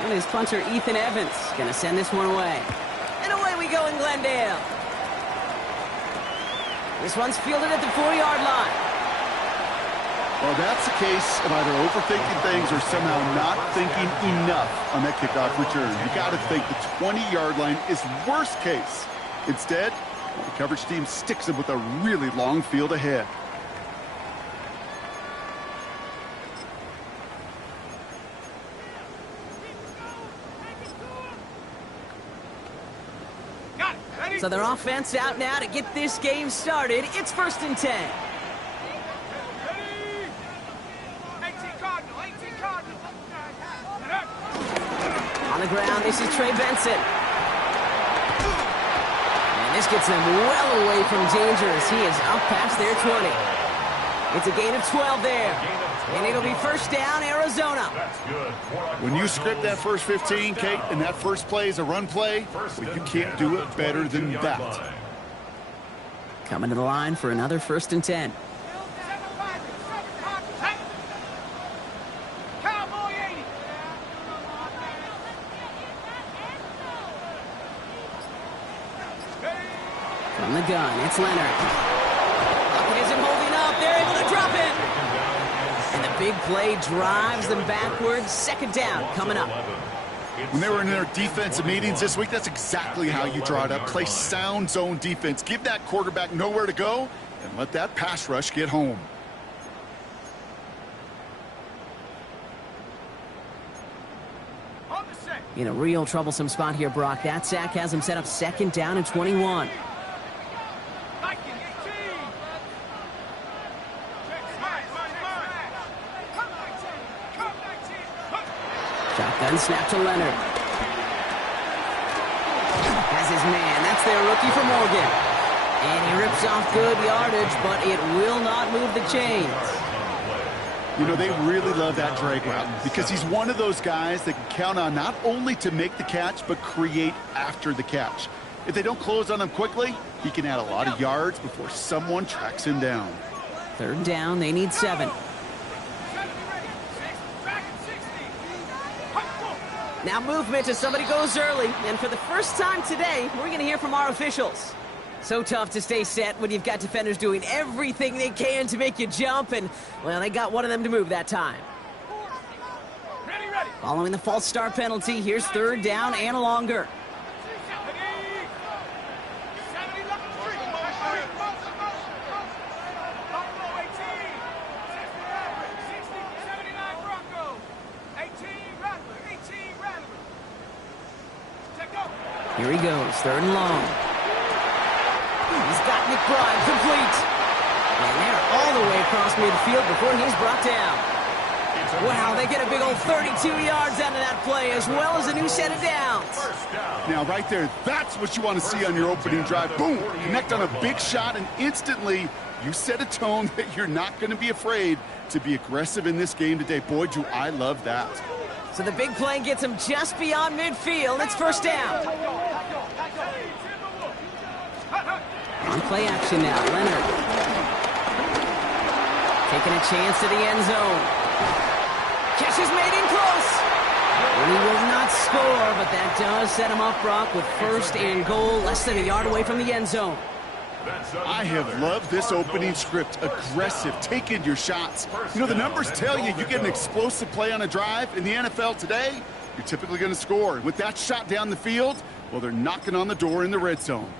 And his punter, Ethan Evans, going to send this one away. And away we go in Glendale. This one's fielded at the 4-yard line. Well, that's the case of either overthinking things or somehow not thinking enough on that kickoff return. You got to think the 20-yard line is worst case. Instead, the coverage team sticks him with a really long field ahead. So their offense out now to get this game started. It's 1st and 10. On the ground, this is Trey Benson. And this gets them well away from danger as he is up past their 20. It's a gain of 12 there. And it'll be 1st down, Arizona. When you script that first 15, Kate, and that first play is a run play, well, you can't do it better than that. Coming to the line for another 1st and 10. From the gun, it's Leonard. Pocket isn't holding up. They're able to drop it. And the big play drives them backwards. 2nd down coming up. When they were in their defensive meetings this week, that's exactly how you draw it up. Play sound zone defense. Give that quarterback nowhere to go and let that pass rush get home. In a real troublesome spot here, Brock. That sack has him set up 2nd down and 21. Shotgun snap to Leonard. Has his man. That's their rookie for Morgan. And he rips off good yardage, but it will not move the chains. You know, they really love that drag route because he's one of those guys that can count on not only to make the catch, but create after the catch. If they don't close on him quickly, he can add a lot of yards before someone tracks him down. 3rd down, they need 7. Now movement as somebody goes early. And for the first time today, we're going to hear from our officials. So tough to stay set when you've got defenders doing everything they can to make you jump. And, well, they got one of them to move that time. Following the false start penalty, here's 3rd down and longer. Here he goes, 3rd and long. He's got McBride complete. And they're all the way across midfield before he's brought down. Wow, they get a big old 32 yards out of that play, as well as a new set of downs. Now, right there, that's what you want to see on your opening drive. Boom! Connect on a big shot, and instantly you set a tone that you're not going to be afraid to be aggressive in this game today. Boy, do I love that. So the big play gets him just beyond midfield. It's 1st down. On play action now, Leonard. Taking a chance to the end zone. Catch is made in close. And he will not score, but that does set him up, Brock, with 1st and goal, less than a yard away from the end zone. I have loved this opening script. Aggressive, taking your shots. You know, the numbers tell you you get an explosive play on a drive. In the NFL today, you're typically going to score. With that shot down the field, well, they're knocking on the door in the red zone.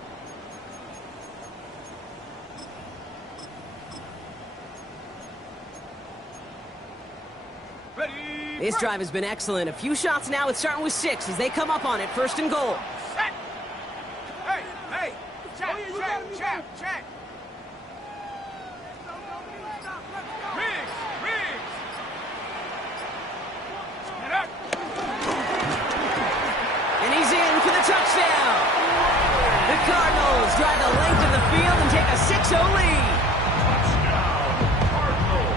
This drive has been excellent. A few shots now. It's starting with 6 as they come up on it. 1st and goal. Hey! Check! Riggs! And he's in for the touchdown. The Cardinals drive the length of the field and take a 6-0 lead.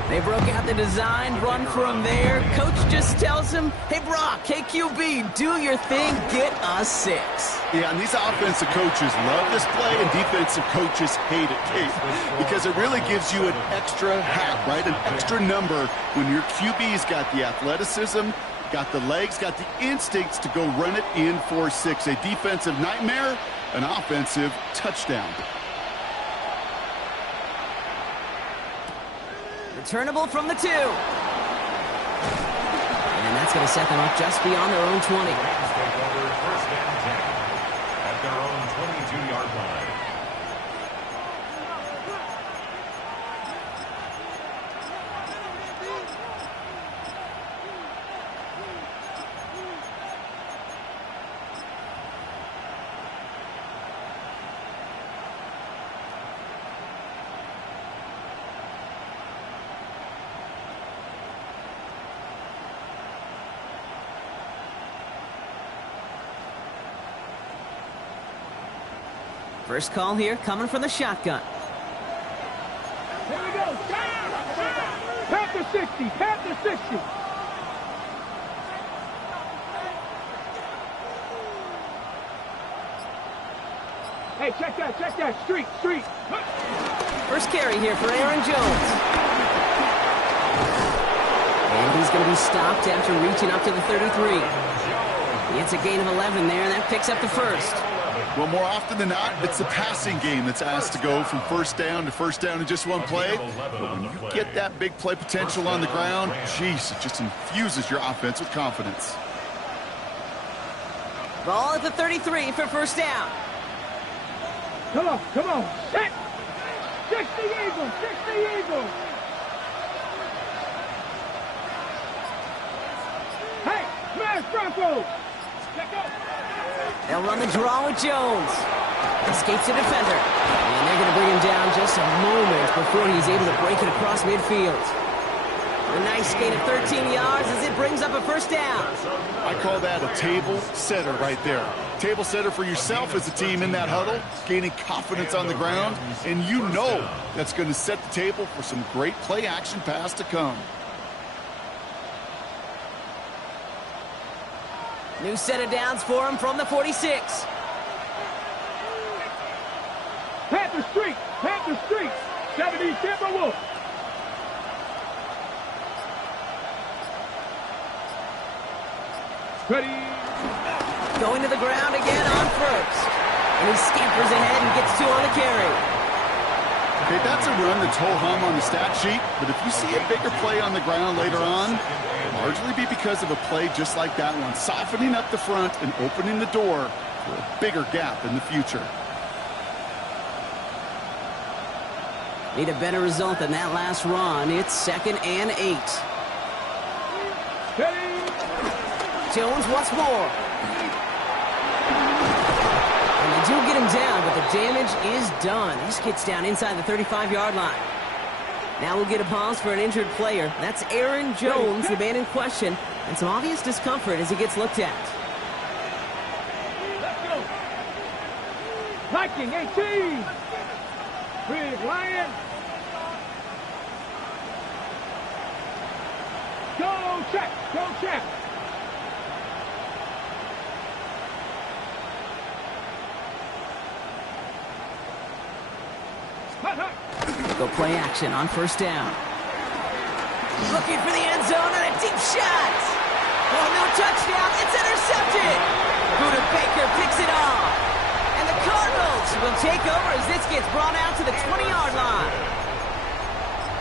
They broke out the designed run from there. Coach just tells him, hey, Brock, KQB, do your thing, get us 6. Yeah, and these offensive coaches love this play, and defensive coaches hate it, Kate, because it really gives you an extra hat, right? An extra number when your QB's got the athleticism, Got the legs, got the instincts to go run it in for 6. A defensive nightmare, an offensive touchdown. Returnable from the 2. And that's going to set them up just beyond their own 20. Rams take over first and 10 at their own 22-yard line. First call here coming from the shotgun. Here we go. Panther 60. Panther 60. Hey, check that. Check that. Street. Street. First carry here for Aaron Jones. And he's going to be stopped after reaching up to the 33. It's a gain of 11 there, and that picks up the first. Well, more often than not, it's the passing game that's asked to go from first down in just one play. But when you get that big play potential on the ground, geez, it just infuses your offense with confidence. Ball at the 33 for first down. Come on. Come on. Set. 60 Eagles. 60 Eagles. Hey, smash Broncos. Check out. They'll run the draw with Jones. Escapes the defender. And they're going to bring him down just a moment before he's able to break it across midfield. A nice gain of 13 yards as it brings up a first down. I call that a table setter right there. Table setter for yourself as a team in that huddle, gaining confidence on the ground, and you know that's going to set the table for some great play action pass to come. New set of downs for him from the 46. Panther Street. Panther Street. 70 Timberwolves. Ready. Going to the ground again on first. And he scampers ahead and gets 2 on the carry. Okay, that's a run that's ho-hum on the stat sheet, but if you see a bigger play on the ground later on, largely be because of a play just like that one, softening up the front and opening the door for a bigger gap in the future. Need a better result than that last run. It's 2nd and 8. Ready. Jones once more. And they do get him down, but the damage is done. This gets down inside the 35-yard line. Now we'll get a pause for an injured player. That's Aaron Jones, the man in question, and some obvious discomfort as he gets looked at. Let's go. Viking 18. Big Lion. Go check. Go check. Hut, hut. Go play action on first down. Looking for the end zone and a deep shot. Oh, no touchdown. It's intercepted. Buda Baker picks it off. And the Cardinals will take over as this gets brought out to the 20-yard line.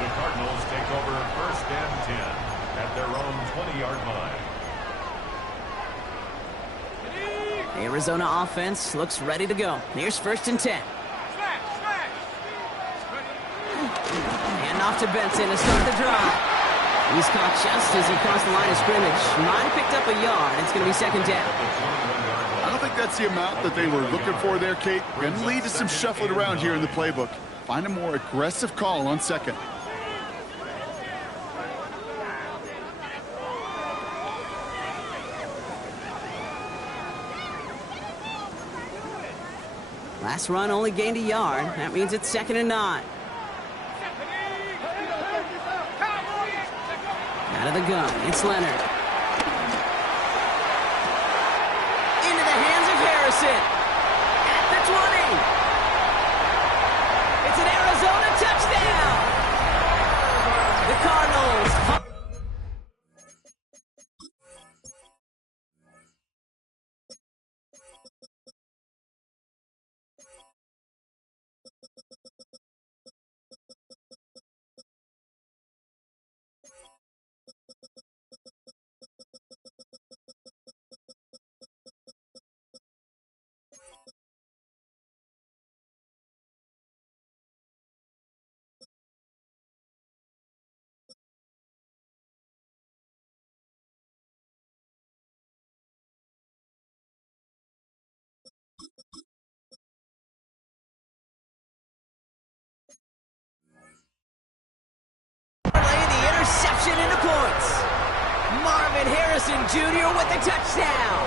The Cardinals take over first and 10 at their own 20-yard line. The Arizona offense looks ready to go. Here's first and 10. Hand off to Benson to start the drive. He's caught just as he crossed the line of scrimmage. Might have picked up a yard. It's going to be second down. I don't think that's the amount that they were looking for there, Kate. Going to lead to some shuffling around here in the playbook. Find a more aggressive call on second. Last run only gained a yard. That means it's 2nd and 9. Out of the gun, it's Leonard. Into the hands of Harrison. At the 20. It's an Arizona touchdown. The Cardinals. Jr. with the touchdown.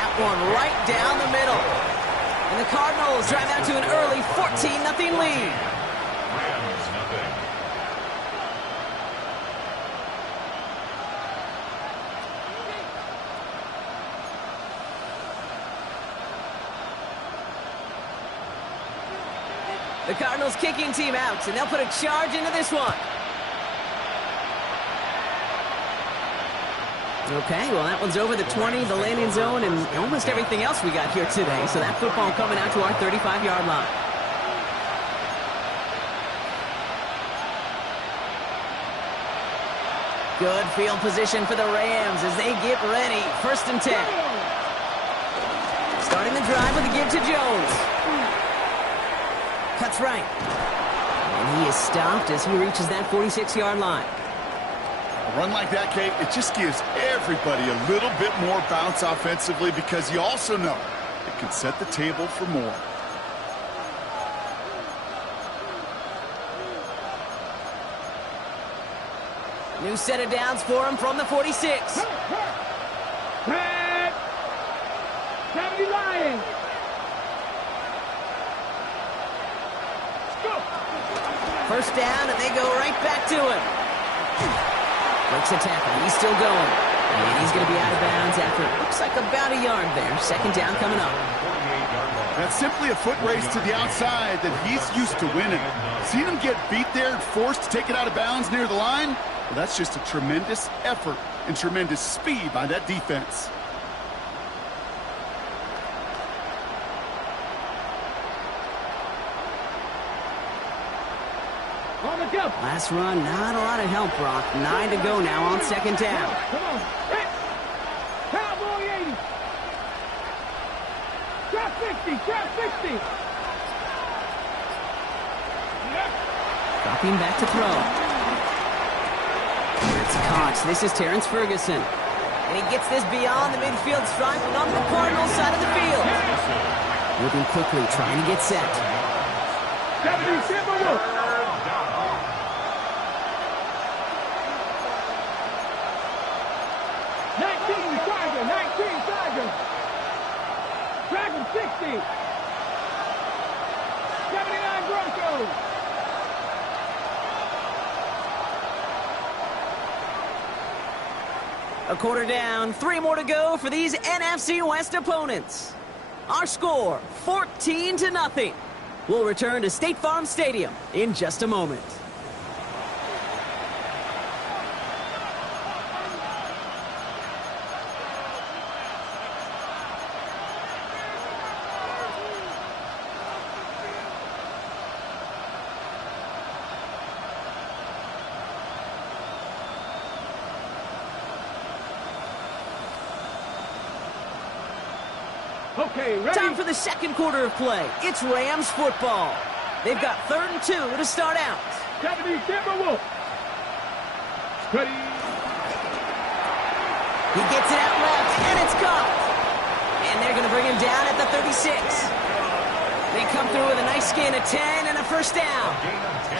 That one right down the middle. And the Cardinals drive out to an early 14-0 lead. Rams, nothing. The Cardinals kicking team out, and they'll put a charge into this one. Okay, well, that one's over the 20, the landing zone, and almost everything else we got here today. So that football coming out to our 35-yard line. Good field position for the Rams as they get ready. 1st and 10. Starting the drive with a give to Jones. Cuts right. And he is stopped as he reaches that 46-yard line. A run like that, Kate, it just gives everybody a little bit more bounce offensively because you also know it can set the table for more. New set of downs for him from the 46. Pat! 70 Lions! Go! 1st down, and they go right back to him. Breaks a tackle. He's still going. And he's going to be out of bounds after it looks like about a yard there. 2nd down coming up. That's simply a foot race to the outside that he's used to winning. Seen him get beat there and forced to take it out of bounds near the line? Well, that's just a tremendous effort and tremendous speed by that defense. On the jump! Last run, not a lot of help, Brock. 9 to go now on 2nd down. Come on! Hit! Cowboy 80! Drop 60! Drop 60! Dropping back to throw. It's caught. This is Terrence Ferguson. And he gets this beyond the midfield stripe and on the Cardinals side of the field. Moving quickly, trying to get set. 70 Timberwolves! 19 Tiger! Dragon 60! 79 Broncos! A quarter down, 3 more to go for these NFC West opponents. Our score, 14-0. We'll return to State Farm Stadium in just a moment. Okay, ready? Time for the 2nd quarter of play. It's Rams football. They've got 3rd and 2 to start out. 70 Timberwolves! Ready? He gets it out left, and it's caught. And they're going to bring him down at the 36. They come through with a nice gain of 10 and a 1st down.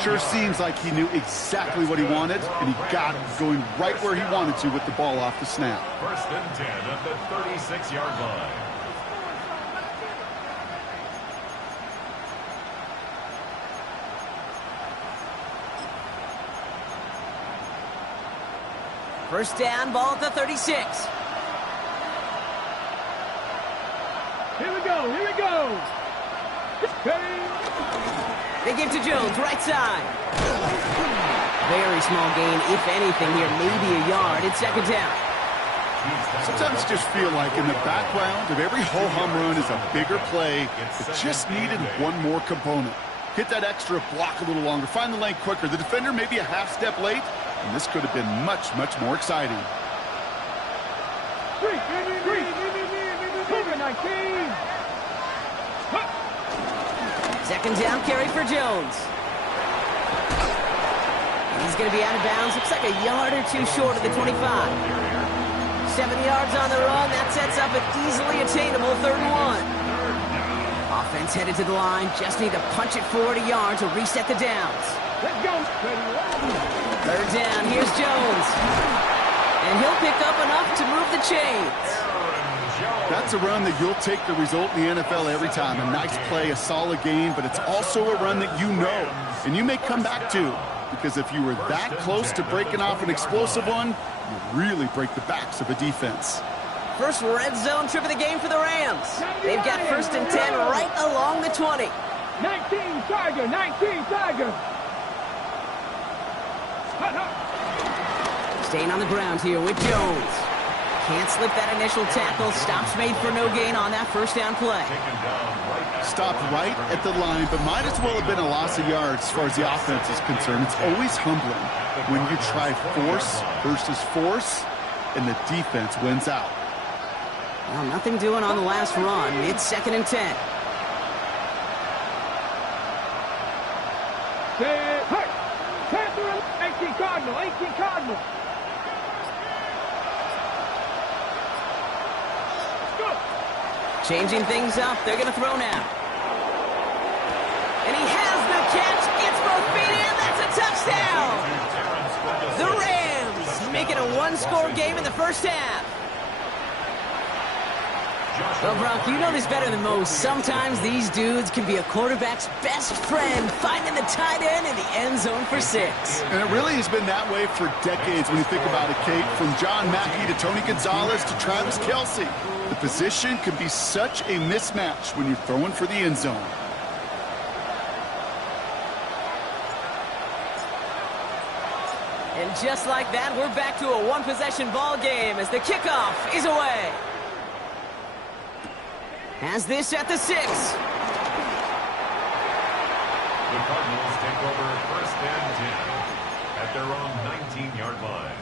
Sure seems like he knew exactly what he wanted, and he got it going right where he wanted to with the ball off the snap. 1st and 10 at the 36-yard line. First down, ball at the 36. Here we go, here we go! Ready? They give to Jones, right side. Very small gain, if anything here, maybe a yard. It's 2nd down. Sometimes you just feel like in the background of every ho-hum run is a bigger play. It just needed one more component. Hit that extra block a little longer, find the lane quicker. The defender maybe a half step late, and this could have been much, much more exciting. 3, 19! 2nd down carry for Jones. He's going to be out of bounds. Looks like a yard or 2 short of the 25. 7 yards on the run. That sets up an easily attainable 3rd and 1. Offense headed to the line. Just need to punch it forward a yard to reset the downs. Let's go. Third down, here's Jones. And he'll pick up enough to move the chains. That's a run that you'll take the result in the NFL every time. A nice play, a solid game, but it's also a run that you know and you may come back to, because if you were that close to breaking off an explosive one, you really break the backs of a defense. First red zone trip of the game for the Rams. They've got 1st and 10 right along the 20. 19 Tiger, 19 Tiger. Staying on the ground here with Jones. Can't slip that initial tackle. Stops made for no gain on that first down play. Stopped right at the line, but might as well have been a loss of yards as far as the offense is concerned. It's always humbling when you try force versus force, and the defense wins out. Well, nothing doing on the last run. It's 2nd and 10. Panther 18 Cardinal, 18 Cardinal. Changing things up. They're going to throw now. And he has the catch. Gets both feet in. That's a touchdown. The Rams make it a one-score game in the first half. Well, Brock, you know this better than most. Sometimes these dudes can be a quarterback's best friend, finding the tight end in the end zone for 6. And it really has been that way for decades when you think about it, Kate. From John Mackey to Tony Gonzalez to Travis Kelce. The position can be such a mismatch when you're throwing for the end zone. And just like that, we're back to a one-possession ball game as the kickoff is away. Has this at the 6. The Cardinals take over 1st and 10 at their own 19-yard line.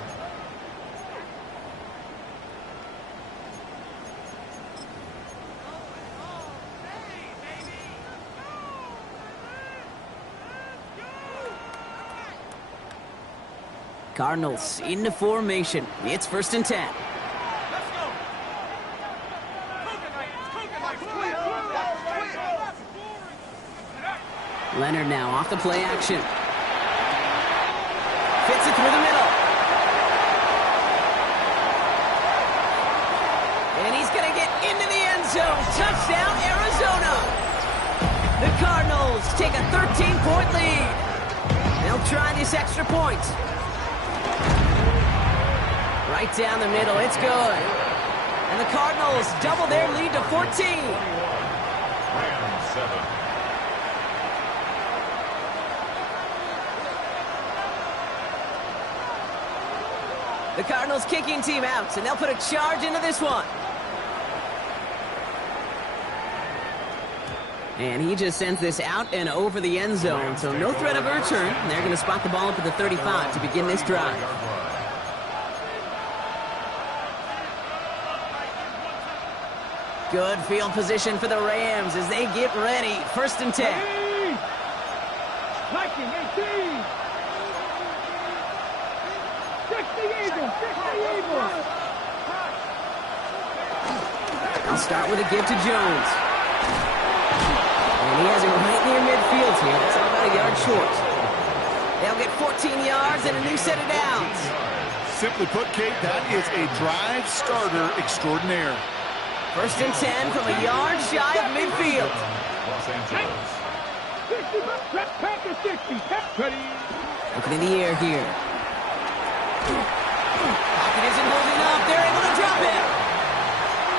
Cardinals into formation. It's 1st and 10. Leonard now off the play action. Fits it through the middle. And he's going to get into the end zone. Touchdown, Arizona. The Cardinals take a 13-point lead. They'll try this extra point. Right down the middle. It's good. And the Cardinals double their lead to 14. Rams 7. The Cardinals kicking team out, and they'll put a charge into this one. And he just sends this out and over the end zone, so no threat of a return. They're going to spot the ball up at the 35 to begin this drive. Good field position for the Rams as they get ready. 1st and 10. Viking 18. 60 Eagles, 60 Eagles. I'll start with a give to Jones. And he has it right near midfield here. It's about a yard short. They'll get 14 yards and a new set of downs. Simply put, Kate, that is a drive starter extraordinaire. 1st and 10 from a yard shy of midfield. Los Angeles. 60, Packers 60. Ready. Looking in the air here. Pocket isn't holding up. They're able to drop it.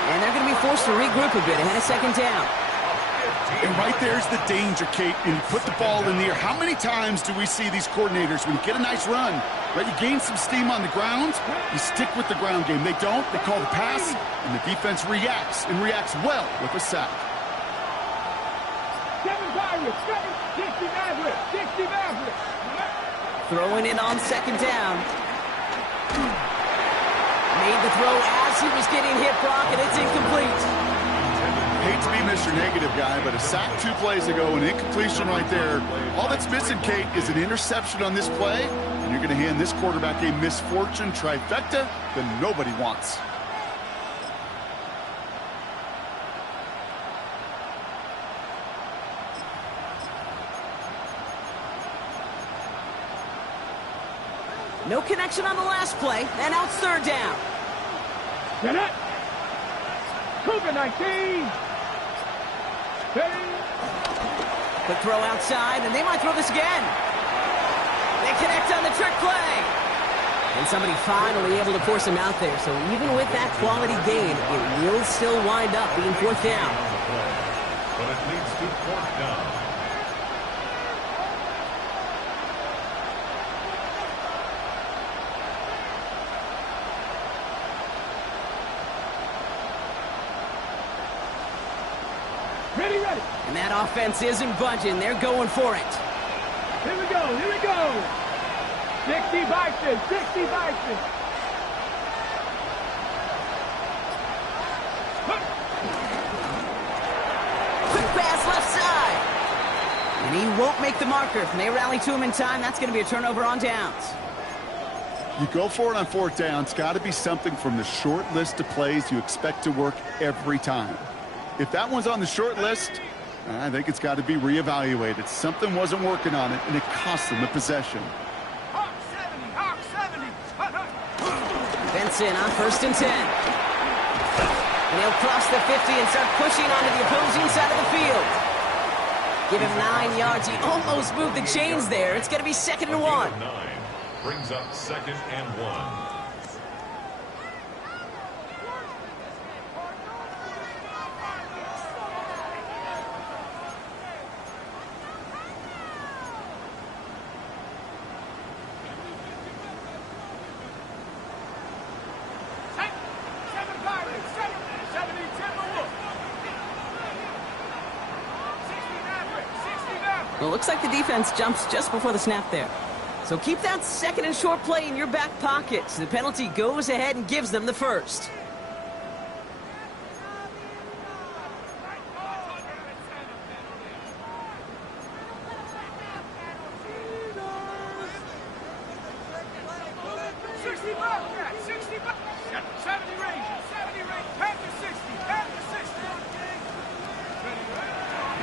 And they're going to be forced to regroup a bit ahead of 2nd down. And right there's the danger, Kate, and you put the ball in the air. How many times do we see these coordinators, when you get a nice run, right, you gain some steam on the ground, you stick with the ground game. They don't. They call the pass, and the defense reacts, and reacts well with a sack. 7 Pirates, 60 Mavericks, 60 Mavericks. Throwing it on 2nd down. Made the throw as he was getting hit, Brock, and it's incomplete. Hate to be Mr. Negative guy, but a sack 2 plays ago, an incompletion right there. All that's missing, Kate, is an interception on this play, and you're going to hand this quarterback a misfortune trifecta that nobody wants. No connection on the last play, and now it's third down. Get it. COVID-19. Quick throw outside, and they might throw this again. They connect on the trick play. And somebody finally able to force him out there. So even with that quality gain, it will still wind up being fourth down. But it leads to fourth down. Ready. And that offense isn't budging. They're going for it. Here we go. 60 Vikings. Quick pass left side. And he won't make the marker. If they rally to him in time, that's going to be a turnover on downs. You go for it on fourth down. It's got to be something from the short list of plays you expect to work every time. If that one's on the short list, I think it's got to be reevaluated. Something wasn't working on it, and it cost them the possession. Hawk 70. Benson on 1st and 10. And he'll cross the 50 and start pushing onto the opposing side of the field. Give him 9 yards. He almost moved the chains there. It's going to be 2nd and 1. 9 brings up 2nd and 1. Well, it looks like the defense jumps just before the snap there. So keep that 2nd and short play in your back pocket. So the penalty goes ahead and gives them the first.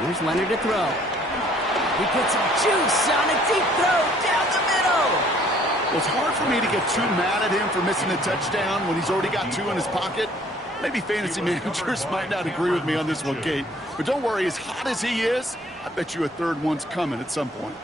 Here's Leonard to throw. He puts some juice on a deep throw down the middle. Well, it's hard for me to get too mad at him for missing a touchdown when he's already got 2 in his pocket. Maybe fantasy managers might not agree with me on this one, Kate. But don't worry, as hot as he is, I bet you a third one's coming at some point.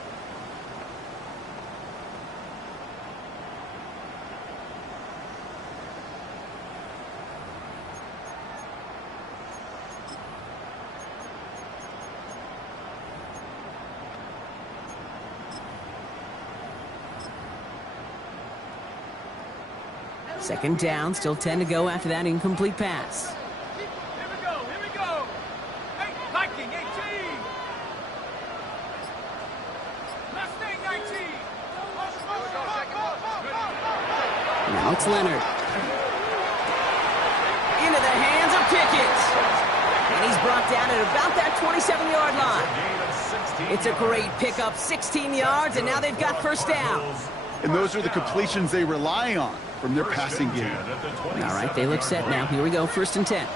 Second down, still 10 to go after that incomplete pass. Here we go. Hey, Viking 18. Mustang 19. Now it's Leonard. Into the hands of Pickett. And he's brought down at about that 27-yard line. It's a great pickup, 16 yards, and now they've got first down. And those are the completions they rely on from their passing game. All right, they look set now. Here we go, 1st and 10.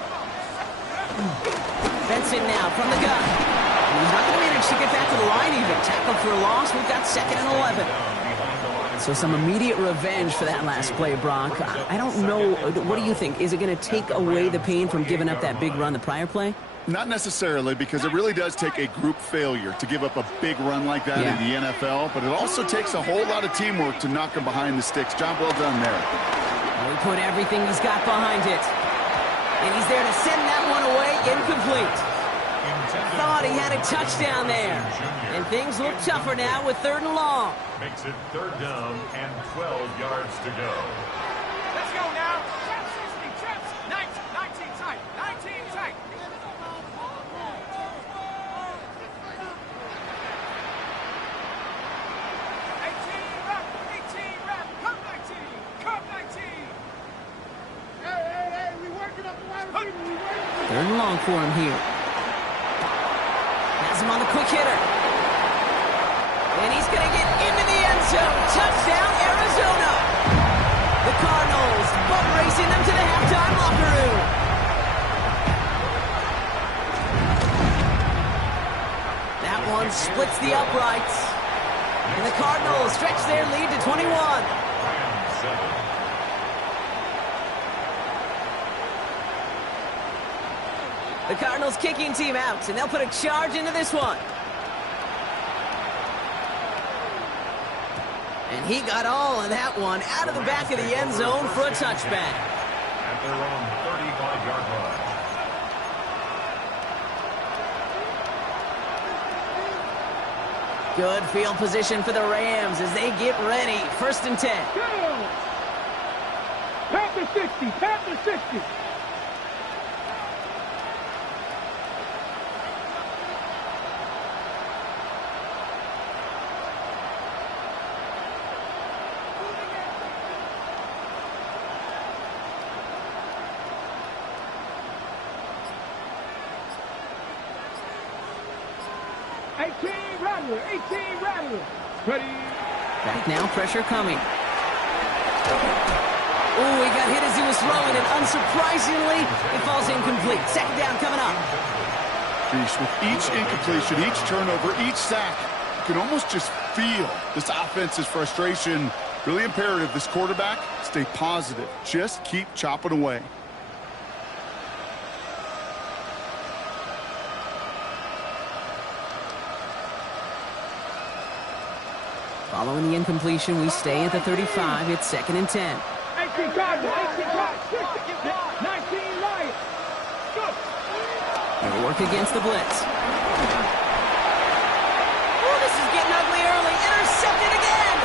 Benson now from the gun. And he's not going to manage to get back to the line even. Tackled for a loss. We've got 2nd and 11. So some immediate revenge for that last play, Brock. I don't know. What do you think? Is it going to take away the pain from giving up that big run the prior play? Not necessarily, because it really does take a group failure to give up a big run like that in the NFL, but it also takes a whole lot of teamwork to knock him behind the sticks. Job well done there. Well, he put everything he's got behind it. And he's there to send that one away, incomplete. Thought he had a touchdown there. And things look tougher now with 3rd and long. Makes it 3rd down and 12 yards to go. Let's go now. Traps 60, traps 19 tight. 19 tight. Third and long for him here. Has him on the quick hitter. And he's going to get into the end zone. Touchdown, Arizona. The Cardinals boat racing them to the halftime locker room. That one splits the uprights. And the Cardinals stretch their lead to 21. 7. The Cardinals kicking team out, and they'll put a charge into this one. And he got all of that one out of the back of the end zone for a touchback. At their own 35-yard line. Good field position for the Rams as they get ready. 1st and 10. Go! Panther 60, Panther 60. Ready. Back now, pressure coming. Oh, he got hit as he was throwing, and unsurprisingly, it falls incomplete. 2nd down coming up. Geez, with each incompletion, each turnover, each sack, you can almost just feel this offense's frustration. Really imperative, this quarterback, stay positive. Just keep chopping away. Following the incompletion, we stay at the 35. It's 2nd and 10. 18 Cardinals, 18 Cardinals, 19 Lions. Go! They'll work against the blitz. Oh, this is getting ugly early. Intercepted again.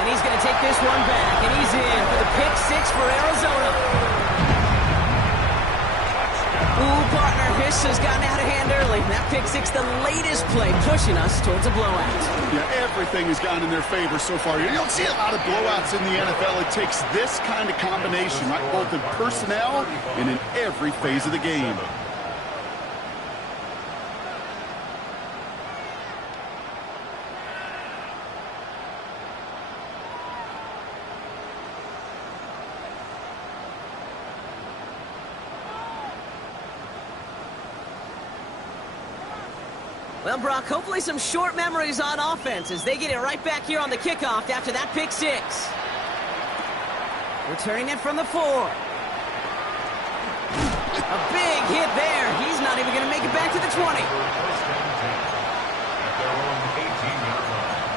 And he's going to take this one back, and he's in for the pick 6 for Arizona. Ooh, partner, this has gotten out of hand early. That pick 6, the latest play, pushing us towards a blowout. Yeah, everything has gone in their favor so far. You don't see a lot of blowouts in the NFL. It takes this kind of combination, right? Both in personnel and in every phase of the game. Well, Brock, hopefully some short memories on offense as they get it right back here on the kickoff after that pick 6. Returning it from the 4. A big hit there. He's not even going to make it back to the 20. First and 10. At their own 18-yard line.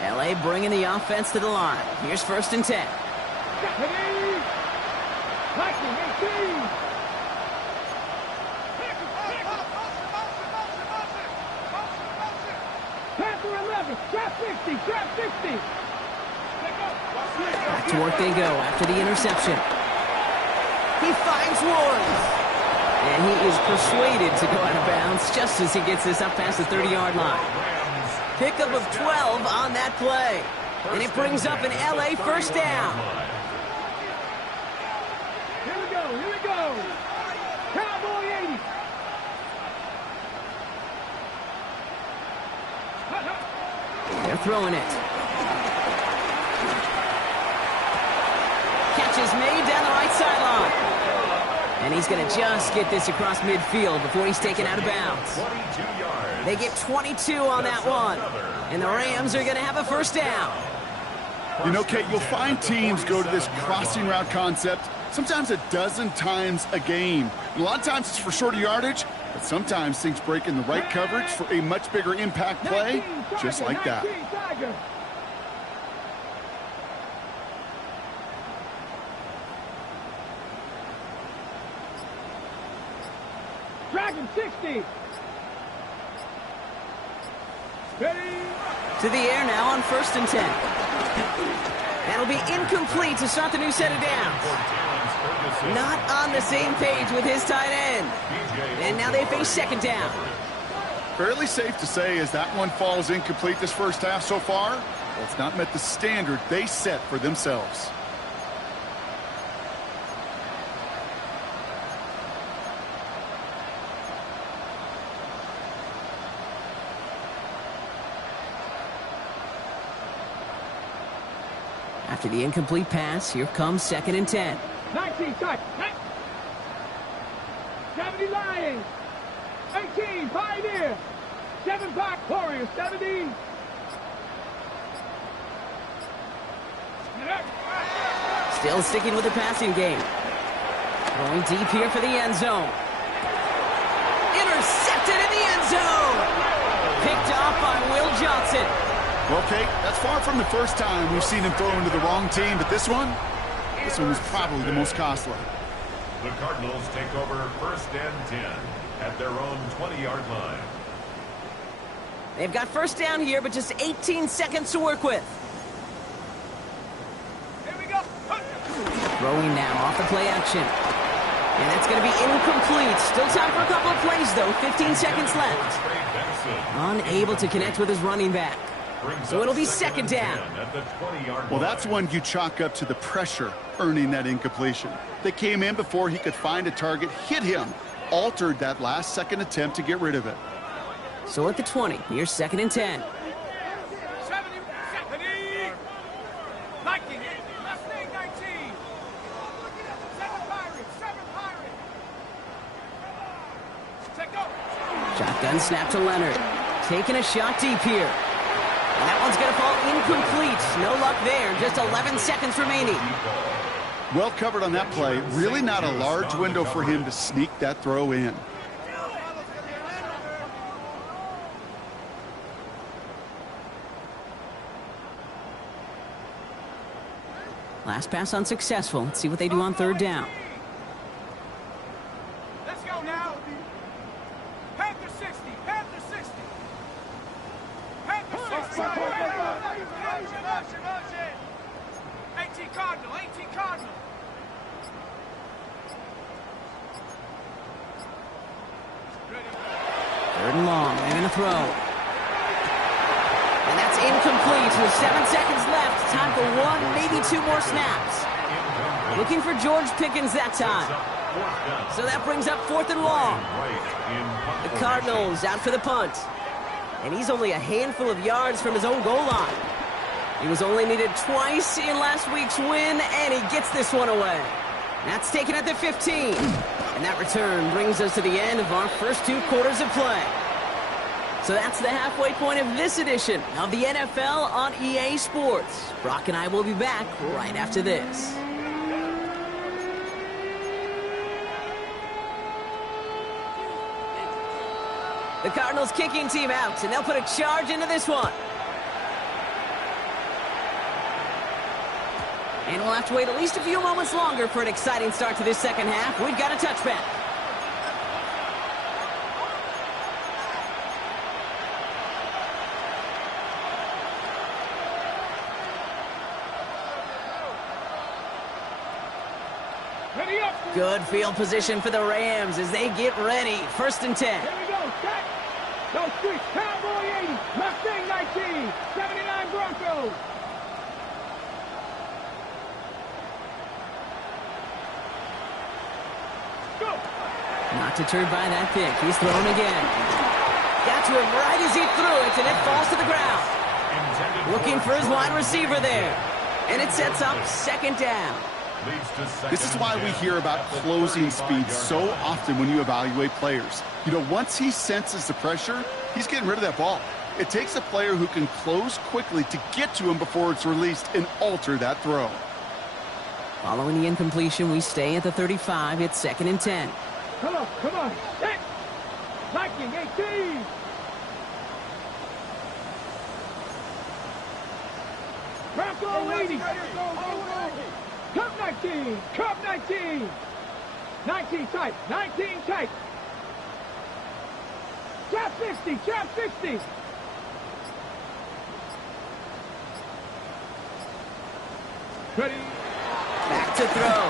LA bringing the offense to the line. Here's 1st and 10. Ready. Lightning 18. Panther 11, trap 60, trap 60. Back to work they go after the interception. He finds Woods. And he is persuaded to go out of bounds just as he gets this up past the 30-yard line. Pickup of 12 on that play. And it brings up an LA 1st down. Here we go, here we go. Cowboy 80. They're throwing it. Catch is made down the right sideline. And he's going to just get this across midfield before he's taken out of bounds. 22 yards. They get 22 on that one. And the Rams are going to have a 1st down. You know, Kate, you'll find teams go to this crossing route concept sometimes a dozen times a game. And a lot of times it's for shorter yardage, but sometimes things break in the right coverage for a much bigger impact play, just like that. Dragon 60. Ready. To the air now on 1st and 10. That'll be incomplete to start the new set of downs. Not on the same page with his tight end. And now they face 2nd down. Fairly safe to say as that one falls incomplete this first half so far, well, it's not met the standard they set for themselves. After the incomplete pass, here comes 2nd and 10. 19 19 tight. 70 Lions. 18 Pioneer. 7 Park Warriors. 70. Still sticking with the passing game. Going deep here for the end zone. Intercepted in the end zone. Picked off by Will Johnson. Well, Kate, that's far from the first time we've seen him throw into the wrong team, but this one was probably the most costly. The Cardinals take over 1st and 10 at their own 20-yard line. They've got first down here, but just 18 seconds to work with. Here we go. Throwing now off the play action. And that's going to be incomplete. Still time for a couple of plays, though. 15 seconds left. Unable to connect with his running back. So it'll be second down. Well, that's one you chalk up to the pressure earning that incompletion. They came in before he could find a target, hit him, altered that last-second attempt to get rid of it. So at the 20, here's 2nd and 10. 70. Viking. Mustang 19. 7 Pirates. 7 Pirates. Take go. Shotgun snap to Leonard. Taking a shot deep here. And that one's going to fall incomplete. No luck there. Just 11 seconds remaining. Well covered on that play. Really not a large window for him to sneak that throw in. Last pass unsuccessful. Let's see what they do on 3rd down. Let's go now. Panther 60. Panther 60. Panther 60. Motion. 18 Cardinal. 18 Cardinal. Ready. 3rd and long. They're going to throw. And that's incomplete with 7 seconds left. Time for 1, maybe 2 more snaps. Looking for George Pickens that time. So that brings up 4th and long. The Cardinals out for the punt. And he's only a handful of yards from his own goal line. He was only needed twice in last week's win, and he gets this one away. That's taken at the 15. And that return brings us to the end of our first 2 quarters of play. So that's the halfway point of this edition of the NFL on EA Sports. Brock and I will be back right after this. The Cardinals kicking team out, and they'll put a charge into this one. And we'll have to wait at least a few moments longer for an exciting start to this second half. We've got a touchback. Good field position for the Rams as they get ready. 1st and 10. Here we go. Set. Go switch. Cowboy 80. Mustang 19. 79 Broncos. Go. Not deterred by that pick. He's thrown again. Got to him right as he threw it, and it falls to the ground. Looking for his wide receiver there. And it sets up 2nd down. This is why we hear about closing speed so often when you evaluate players. You know, once he senses the pressure, he's getting rid of that ball. It takes a player who can close quickly to get to him before it's released and alter that throw. Following the incompletion, we stay at the 35. It's 2nd and 10. Come on. Set. Viking 18. Bronco 80. Cup 19. Cup 19. 19 tight. 19 tight. Trap 60. Trap 60. Ready. Back to throw.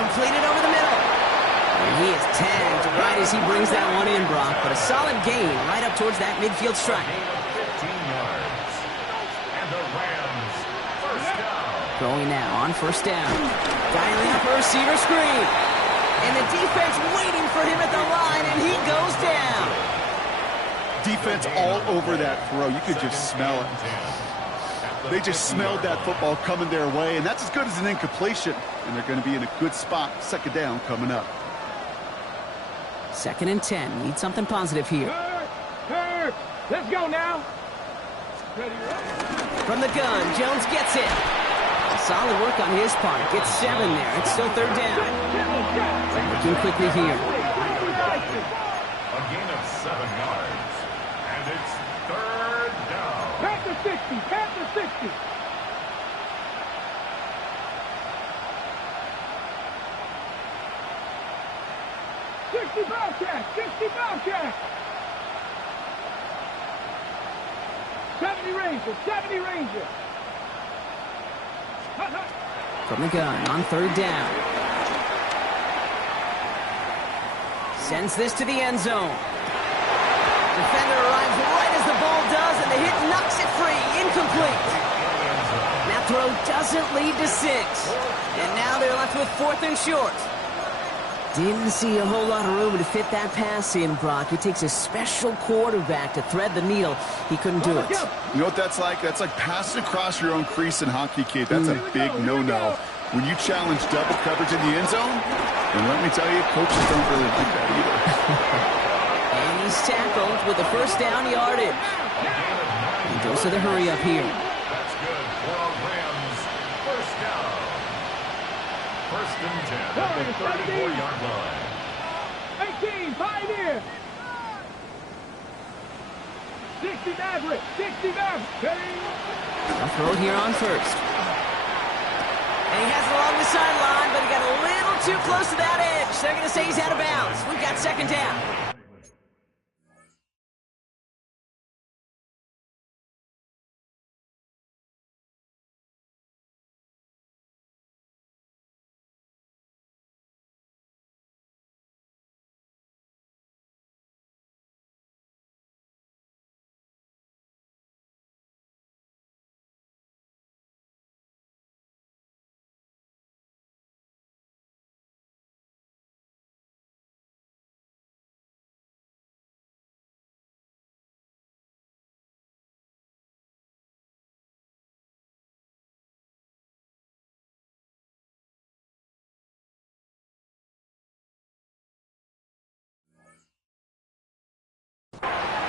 Completed over the middle. And he is tagged right as he brings that one in, Brock. But a solid gain right up towards that midfield strike. 15 yards. And the Rams, first down. Throwing now on 1st down. Dialing up a receiver screen. And the defense waiting for him at the line, and he goes down. Defense all over that throw. You could just smell it. They just smelled that football coming their way, and that's as good as an incompletion. And they're going to be in a good spot. Second down coming up. 2nd and 10. Need something positive here. Kurt, let's go now. From the gun, Jones gets it. Solid work on his part. Gets 7 there. It's still 3rd down. Looking quickly here. A gain of 7 yards. And it's 3rd down. Pat the 60. Pat the 60. Bobcat! 60 Bobcat! 70 Ranger! 70 Ranger! From the gun on 3rd down. Sends this to the end zone. Defender arrives right as the ball does, and the hit knocks it free. Incomplete. That throw doesn't lead to 6. And now they're left with 4th and short. Didn't see a whole lot of room to fit that pass in, Brock. It takes a special quarterback to thread the needle. He couldn't do it. You know what that's like? That's like passing across your own crease in hockey, kid. That's a big no-no. When you challenge double coverage in the end zone, and let me tell you, coaches don't really like that either. And he's tackled with the 1st down yardage. He goes to the hurry up here. That's good for Rams. 1st down. 1st and 10 at the 34-yard line. 18, Pioneer. 60 Maverick. 60 Maverick. I'll throw it here on 1st. And he has it along the sideline, but he got a little too close to that edge. They're going to say he's out of bounds. We've got 2nd down.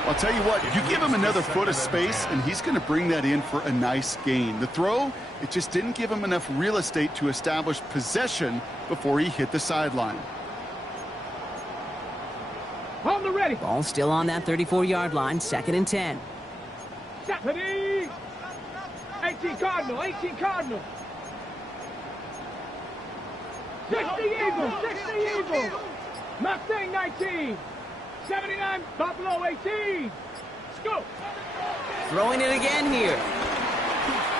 I'll tell you what, you give him another foot of space, and he's going to bring that in for a nice gain. The throw, it just didn't give him enough real estate to establish possession before he hit the sideline. On the ready. Ball still on that 34-yard line, 2nd and 10. 18 Cardinal, 18 Cardinal. 60 Eagles, 60 Eagles. Mustang 19. 79 Buffalo 18. Let's go. Throwing it again here.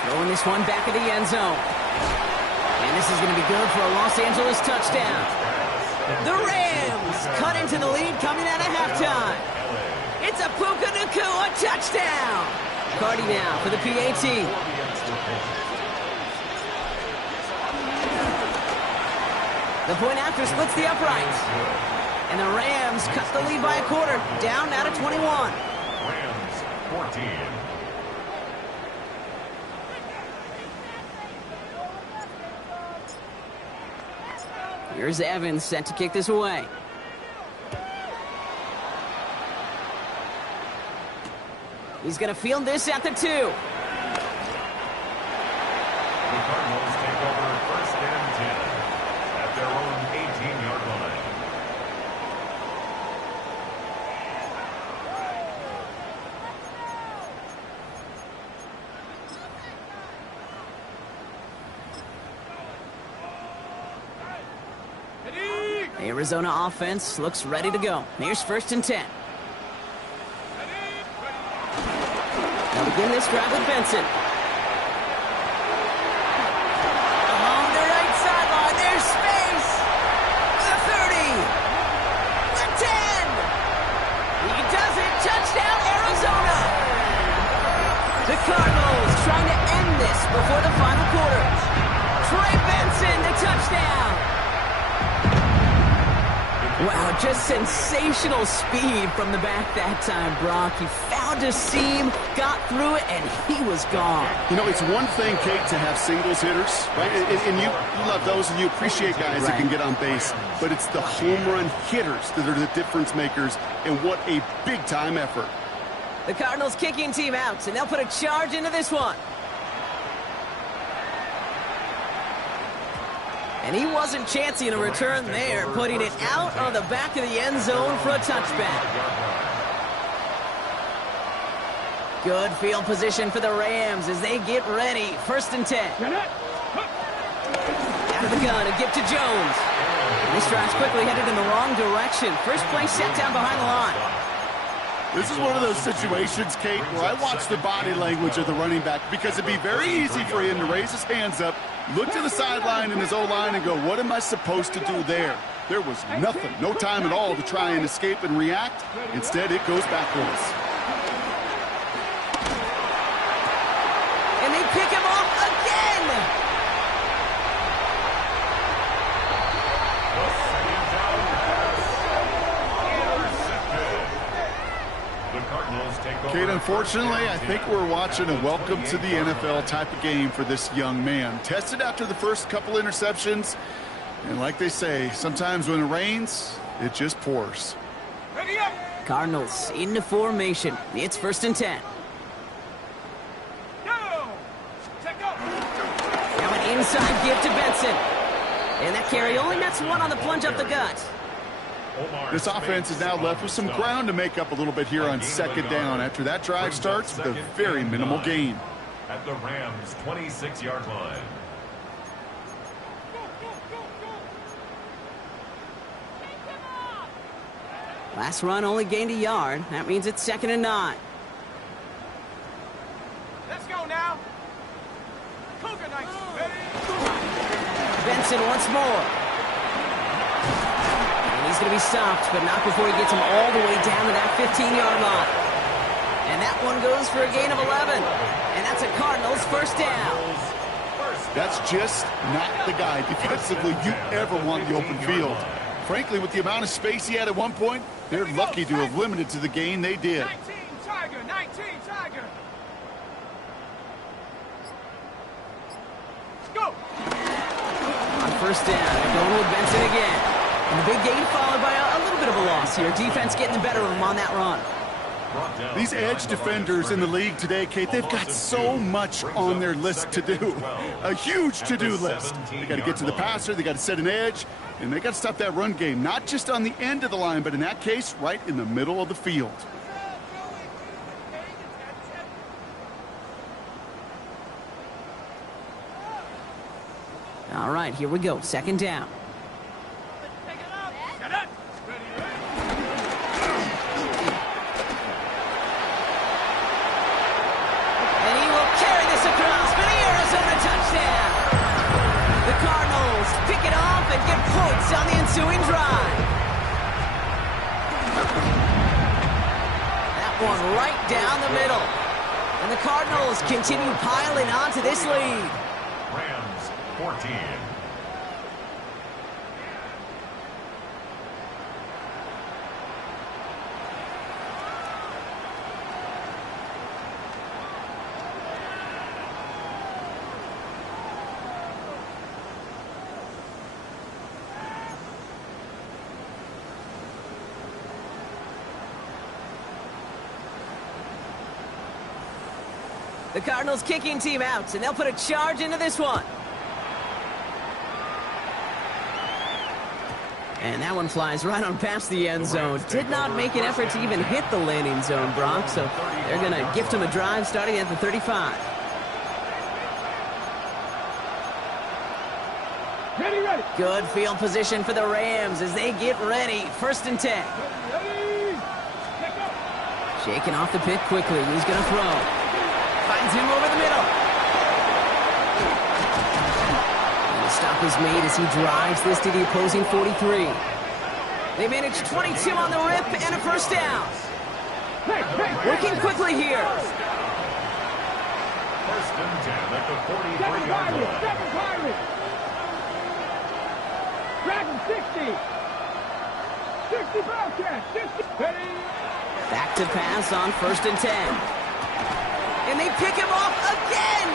Throwing this one back of the end zone. And this is going to be good for a Los Angeles touchdown. The Rams cut into the lead coming out of halftime. It's a Puka Nacua touchdown. Cardi now for the PAT. The point after splits the uprights. And the Rams cut the lead by a quarter, down now to 21. Rams 14. Here's Evans set to kick this away. He's going to field this at the 2. The Cardinals take over 1st and 10 at their own 18-yard line. Arizona offense looks ready to go. Here's 1st and 10. They'll begin this drive with Benson. Along the right sideline, there's space. The 30. The 10. He does it. Touchdown, Arizona. The Cardinals trying to end this before the final quarter. Trey Benson, the touchdown. Wow, just sensational speed from the back that time, Brock. He found a seam, got through it, and he was gone. You know, it's one thing, Kate, to have singles hitters, right? And you love those, and you appreciate guys that can get on base. But it's the home run hitters that are the difference makers, and what a big-time effort. The Cardinals kicking team out, and they'll put a charge into this one. And he wasn't chancing a return there, putting it out on the back of the end zone for a touchback. Good field position for the Rams as they get ready. 1st and 10. Out of the gun, a gift to Jones. And this drive's quickly headed in the wrong direction. First play set down behind the line. This is one of those situations, Kate, where I watch the body language of the running back because it'd be very easy for him to raise his hands up, look to the sideline in his O-line and go, what am I supposed to do there? There was nothing, no time at all to try and escape and react. Instead, it goes backwards. And they pick him off again! Kate, unfortunately, I think we're watching a welcome to the NFL type of game for this young man. Tested after the first couple interceptions, and like they say, sometimes when it rains, it just pours. Cardinals into formation. It's 1st and 10. Now an inside give to Benson. And that carry only nets one on the plunge up the gut. This offense is now left with some ground to make up a little bit here on 2nd down after that drive starts with a very minimal gain. At the Rams' 26-yard line. Last run only gained a yard. That means it's 2nd and 9. Let's go now. Cougar Knights, ready? Benson once more. He's going to be stopped, but not before he gets him all the way down to that 15-yard line. And that one goes for a gain of 11. And that's a Cardinals 1st down. That's just not the guy defensively you ever want in the open field. Frankly, with the amount of space he had at one point, they're lucky to have limited to the gain they did. 19 Tiger, 19 Tiger. Go! On 1st down, they're going with Benson again. And the big gain followed by a little bit of a loss here. Defense getting the better of him on that run. These edge defenders in the league today, Kate, they've got so much on their list to do. A huge to-do list. They got to get to the passer, they got to set an edge, and they got to stop that run game. Not just on the end of the line, but in that case, right in the middle of the field. All right, here we go. 2nd down. And get points on the ensuing drive. That one right down the middle. And the Cardinals continue piling on to this lead. Rams 14. The Cardinals kicking team out, and they'll put a charge into this one. And that one flies right on past the end zone. Did not make an effort to even hit the landing zone, Brock, so they're going to gift him a drive starting at the 35. Ready, ready. Good field position for the Rams as they get ready. 1st and 10. Ready. Shaking off the pick quickly. He's going to throw. Finds him over the middle. And the stop is made as he drives this to the opposing 43. They manage 22 on the rip and a 1st down. Working quickly here. 1st and 10 at the 43-yard line. Second Pirate. Dragon 60. 60 Bobcat. 60. Ready. Back to pass on 1st and 10. And they pick him off again.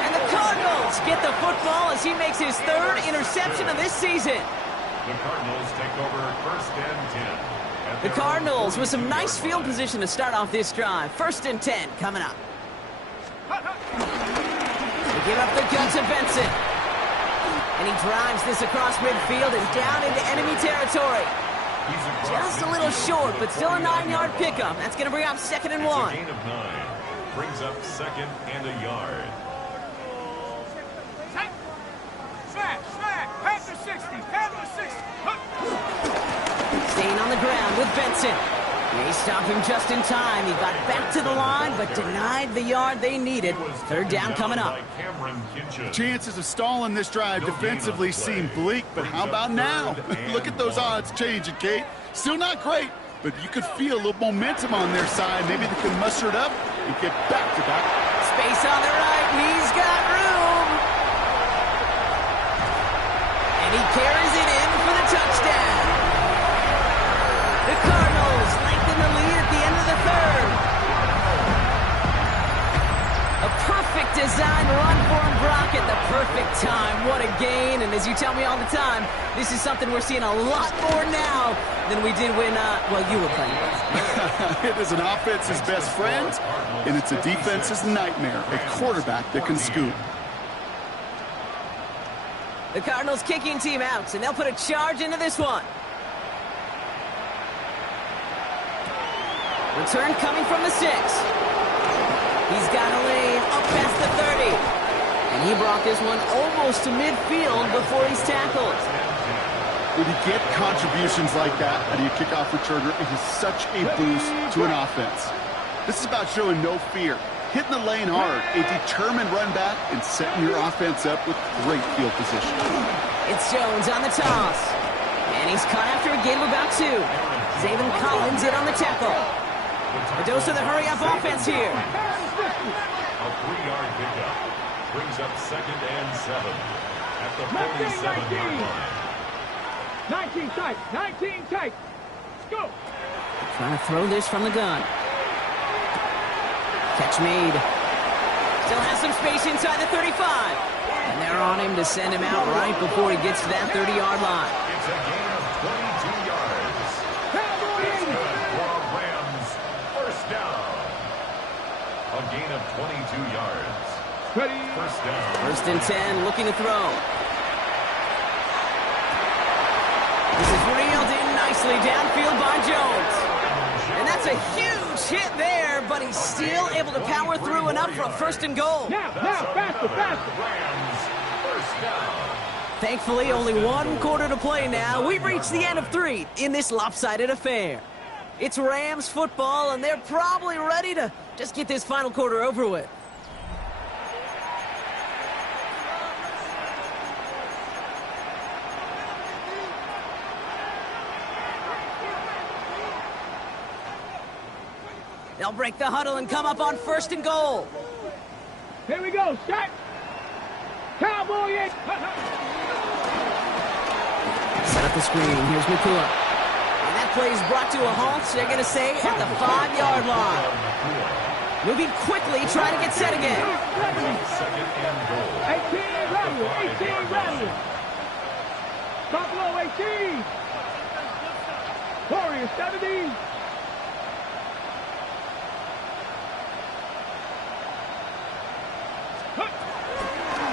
And the Cardinals get the football as he makes his 3rd interception of this season. The Cardinals take over 1st and 10. The Cardinals with some nice field position to start off this drive. 1st and 10 coming up. They give up the gun to Benson. And he drives this across midfield and down into enemy territory. Just a little short, but still a 9-yard pickup. That's going to bring up 2nd and 1. A gain of 9. Brings up 2nd and a yard. Smack. Head to 60. Head to 60. Staying on the ground with Benson. They stop him just in time. He got back to the line, but denied the yard they needed. 3rd down coming up. Chances of stalling this drive defensively seem bleak, but how about now? Look at those odds changing, Kate. Still not great, but you could feel a little momentum on their side. Maybe they can muster it up and get back to back. Space on the right. He's got room. And he carries it in for the touchdown. The Cardinals lengthen the lead at the end of the 3rd. A perfect design run for him, Brock, at the perfect time. What a gain. And as you tell me all the time, this is something we're seeing a lot more now than we did when, you were playing. It is an offense's best friend, and it's a defense's nightmare. A quarterback that can scoop. The Cardinals kicking team out, and they'll put a charge into this one. Return coming from the 6. He's got a lane up past the 30. And he brought this one almost to midfield before he's tackled. When you get contributions like that out of your kickoff returner, it is such a boost to an offense. This is about showing no fear, hitting the lane hard, a determined run back, and setting your offense up with great field position. It's Jones on the toss. And he's caught after a gain of about 2. Zayvon Collins in on the tackle. A dose of the hurry-up offense here. A 3-yard pickup. Brings up 2nd and 7. At the 47-yard line. 19 tight. 19 tight. Let's go. Trying to throw this from the gun. Catch made. Still has some space inside the 35. And they're on him to send him out right before he gets to that 30-yard line. It's a gain of 22 yards. It's good for a Rams first down. A gain of 22 yards. Ready. First down. 1st and 10, looking to throw. This is reeled in nicely downfield by Jones. And that's a huge hit there, but he's still able to power through enough for a 1st and goal. Now, faster. Rams first down. Thankfully, only 1 quarter to play now. We've reached the end of 3 in this lopsided affair. It's Rams football, and they're probably ready to just get this final quarter over with. They'll break the huddle and come up on 1st and goal. Here we go. Set. Cowboy. Set up the screen. Here's Mikula. And that play is brought to a halt, so they're going to say at the 5-yard line. Moving quickly, trying to get set again. 2nd and goal. 18 ready. Buffalo 18. Warriors 70.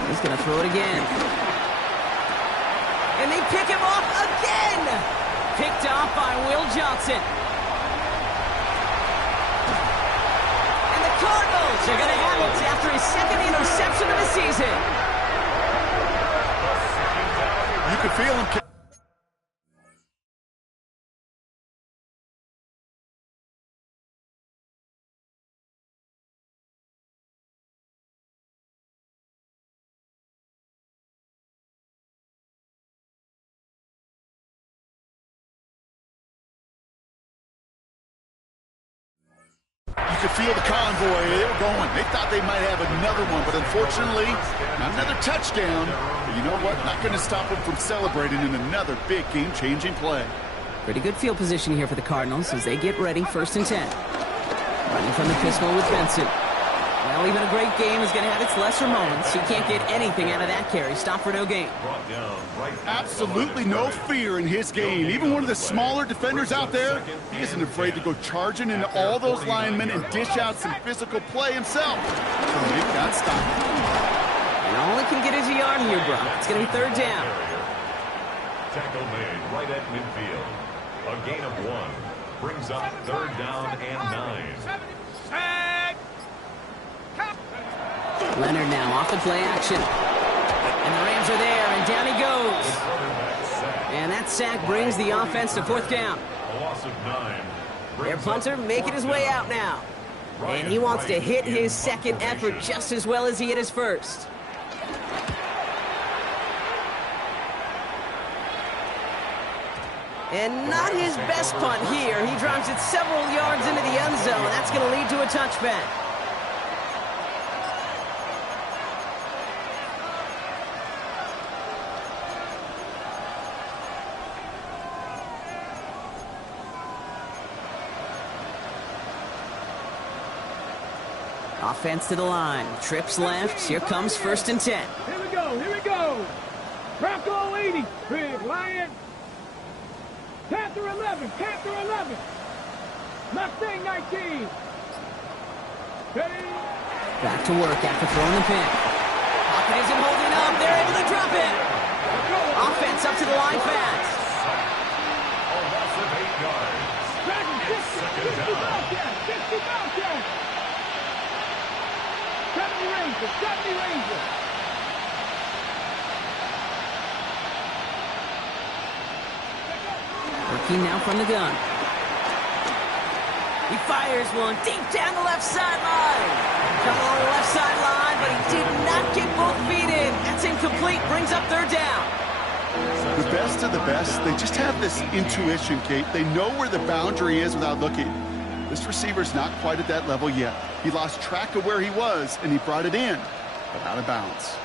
He's going to throw it again. And they pick him off again. Picked off by Will Johnson. And the Cardinals are going to have it after his 2nd interception of the season. You can feel him. You could feel the convoy. They were going. They thought they might have another one, but unfortunately, not another touchdown. But you know what? Not going to stop them from celebrating in another big game-changing play. Pretty good field position here for the Cardinals as they get ready, 1st and 10. Running from the pistol with Benson. Well, even a great game is going to have its lesser moments. He can't get anything out of that carry. Stop for no gain. Absolutely no fear in his game. Even one of the smaller defenders out there, he isn't afraid to go charging into all those linemen and dish out some physical play himself to make that stop. And all he can get is a yard here, Brock. It's going to be 3rd down. Tackle made right at midfield. A gain of 1 brings up 3rd down and 9. Leonard now off the play action. And the Rams are there, and down he goes. And that sack brings the offense to 4th down. A loss of 9. Their punter making his way out now. And he wants to hit his second effort just as well as he hit his first. And not his best punt here. He drives it several yards into the end zone. That's going to lead to a touchback. Offense to the line. Trips left. Here comes 1st and 10. Here we go, here we go. Bronco 80, Big Lion. Panther 11, Panther 11. Mustang 19. Ready? Back to work after throwing the pick. Pocket isn't holding up. They're able to drop it. Offense up to the line fast. A loss of 8 yards. Dragon 50 Bobcats, 50 Bobcats. 70 Rangers, 70 Rangers. Working now from the gun. He fires one deep down the left sideline. Come on the left sideline, but he did not get both feet in. That's incomplete. Brings up 3rd down. The best of the best, they just have this intuition, Kate. They know where the boundary is without looking. This receiver's not quite at that level yet. He lost track of where he was, and he brought it in, but out of bounds.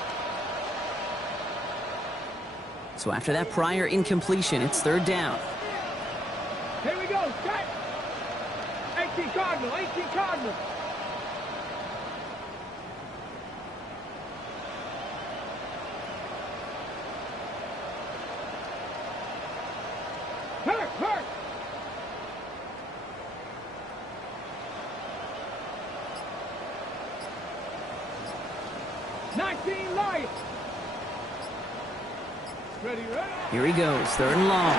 So after that prior incompletion, it's 3rd down. Here we go, set. 18 Cardinals, 18 Cardinals. Hurt. Lions. Ready. Here he goes, 3rd and long.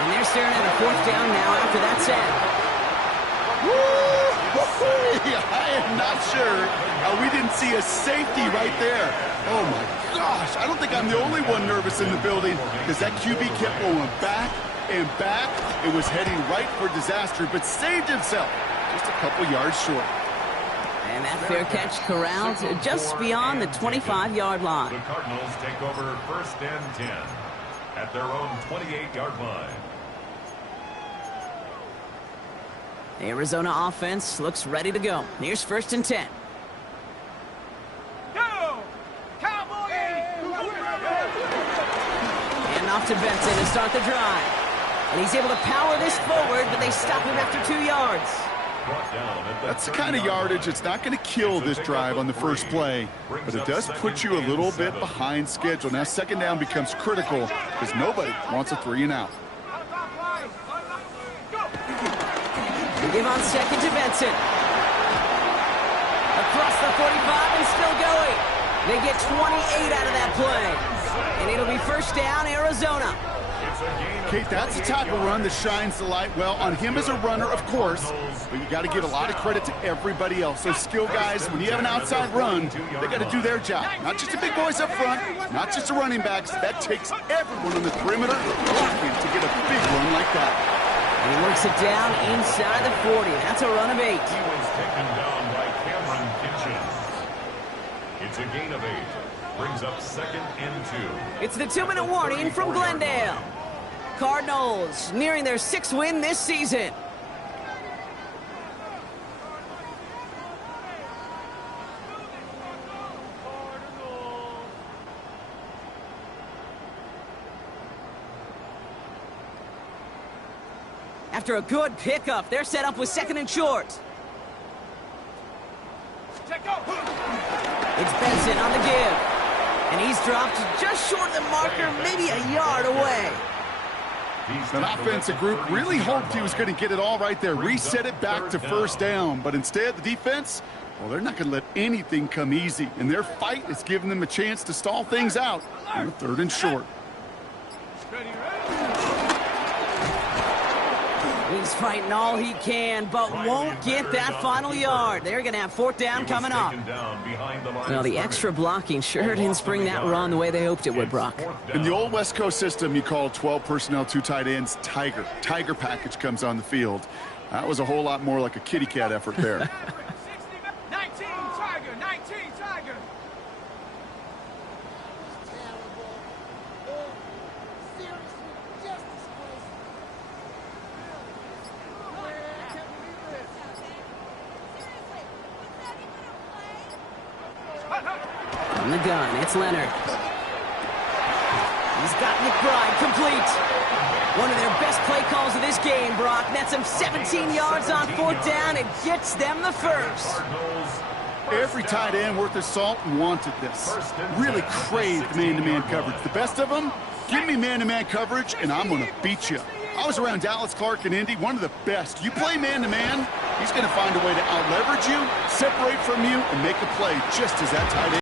And they're staring at a 4th down now after that sack. I am not sure we didn't see a safety right there. Oh my gosh, I don't think I'm the only one nervous in the building because that QB kept going back and back. It was heading right for disaster, but saved himself just a couple yards short. And that fair catch corralled just beyond the 25-yard line. The Cardinals take over 1st and 10 at their own 28-yard line. The Arizona offense looks ready to go. Here's 1st and 10. Go! Cowboy! And off to Benson to start the drive. And he's able to power this forward, but they stop him after 2 yards. That's the kind of yardage it's not going to kill this drive on the first play, but it does put you a little bit behind schedule. Now 2nd down becomes critical because nobody wants a 3 and out. They give on 2nd to Benson. Across the 45 and still going. They get 28 out of that play. And it'll be 1st down, Arizona. Kate, that's a tackle run that shines the light well on him as a runner, of course, but you got to give a lot of credit to everybody else. Those skill guys, when you have an outside run, they got to do their job. Not just the big boys up front, not just the running backs. That takes everyone on the perimeter blocking to get a big run like that. And he works it down inside the 40. That's a run of 8. He was taken down by Cameron Kitchens. It's a gain of 8. Brings up 2nd and 2. It's the 2-minute warning from Glendale. Cardinals nearing their 6th win this season. After a good pickup, they're set up with 2nd and short. It's Benson on the give. And he's dropped just short of the marker, maybe a yard away. That offensive group really hoped he was going to get it all right there, reset it back to 1st down. But instead, the defense, well, they're not going to let anything come easy. And their fight is giving them a chance to stall things out on the 3rd and short. He's fighting all he can, but won't get that final yard. They're going to have 4th down coming up. Well, the extra blocking sure didn't spring that run the way they hoped it would, Brock. In the old West Coast system, you call 12 personnel, 2 tight ends, Tiger. Tiger package comes on the field. That was a whole lot more like a kitty cat effort there. 19 Tiger, 19 Tiger. On the gun, it's Leonard. He's got McBride complete. One of their best play calls of this game, Brock. Nets him 17 yards on 4th down and gets them the first. Every tight end worth his salt wanted this. Really craved man-to-man coverage. The best of them, give me man-to-man coverage and I'm going to beat you. I was around Dallas Clark and Indy, one of the best. You play man-to-man, he's going to find a way to out-leverage you, separate from you, and make a play just as that tight end.